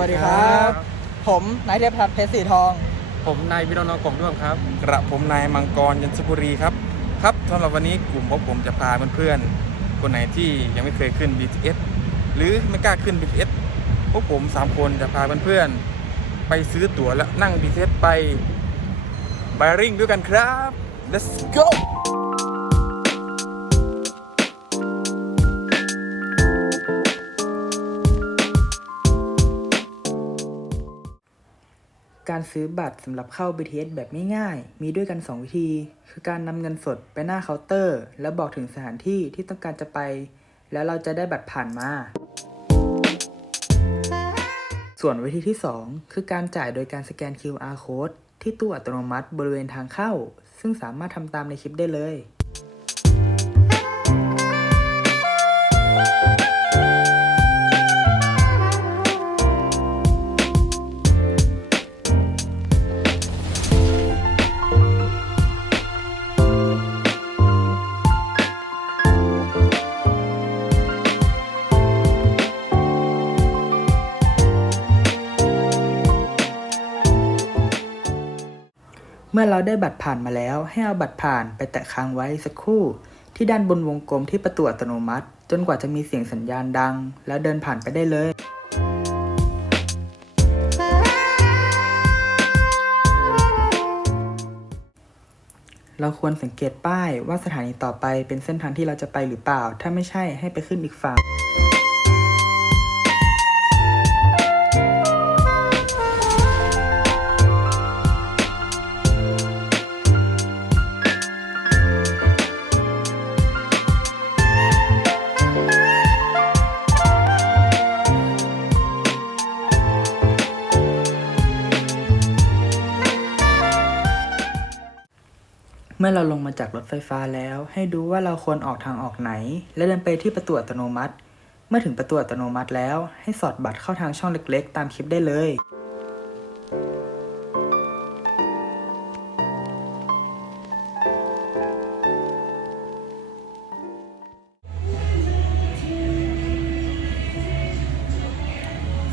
วัสดีครับ ผมนายเทพทัศน์เพชรสีทอง ผมนายวิรนอกล่องด้วงครับ กระผมนายมังกรยันสบุรีครับ ครับสำหรับวันนี้กลุ่มพวกผมจะพาเพื่อนๆ คนไหนที่ยังไม่เคยขึ้น BTS หรือไม่กล้าขึ้น BTS พวกผมสามคนจะพาเพื่อนๆ ไปซื้อตั๋วและนั่ง BTS ไปบายริงด้วยกันครับ let's go การซื้อบัตรสำหรับเข้า BTS แบบง่ายๆ มีด้วยกัน 2 วิธี คือการนำเงินสดไปหน้าเคาน์เตอร์ แล้วบอกถึงสถานที่ที่ต้องการจะไป แล้วเราจะได้บัตรผ่านมา ส่วนวิธีที่ 2 คือการจ่ายโดยการสแกน QR code ที่ตู้อัตโนมัติบริเวณทางเข้า ซึ่งสามารถทำตามในคลิปได้เลย เมื่อเราได้บัตรผ่านมาแล้ว ให้เอาบัตรผ่านไปแตะค้างไว้สักครู่ ที่ด้านบนวงกลมที่ประตูอัตโนมัติ จนกว่าจะมีเสียงสัญญาณดัง แล้วเดินผ่านไปได้เลยเราควรสังเกตป้ายว่าสถานีต่อไปเป็นเส้นทางที่เราจะไปหรือเปล่า ถ้าไม่ใช่ให้ไปขึ้นอีกฝั่ง เมื่อเราลงมาจากรถไฟฟ้าแล้ว ให้ดูว่าเราควรออกทางออกไหน และเดินไปที่ประตูอัตโนมัติ เมื่อถึงประตูอัตโนมัติแล้ว ให้สอดบัตรเข้าทางช่องเล็กๆ ตามคลิปได้เลย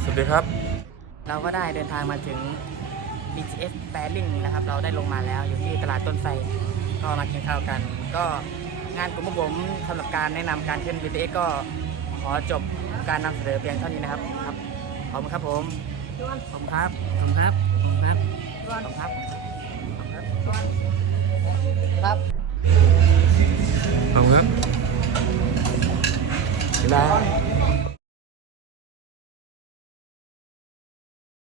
สวัสดีครับ เราก็ได้เดินทางมาถึง BTS แปริงนะครับ เราได้ลงมาแล้วอยู่ที่ตลาดต้นไทรก็มากินข้าวกัน ก็งานกลุ่มของผมสำหรับการแนะนำการขึ้น BTS ก็ขอจบการนำเสนอเพียงเท่านี้นะครับครับขอบคุณครับผมขอบคุณครับขอบคุณครับขอบคุณครับขอบคุณครับครับเอาครับบ๊ายบาย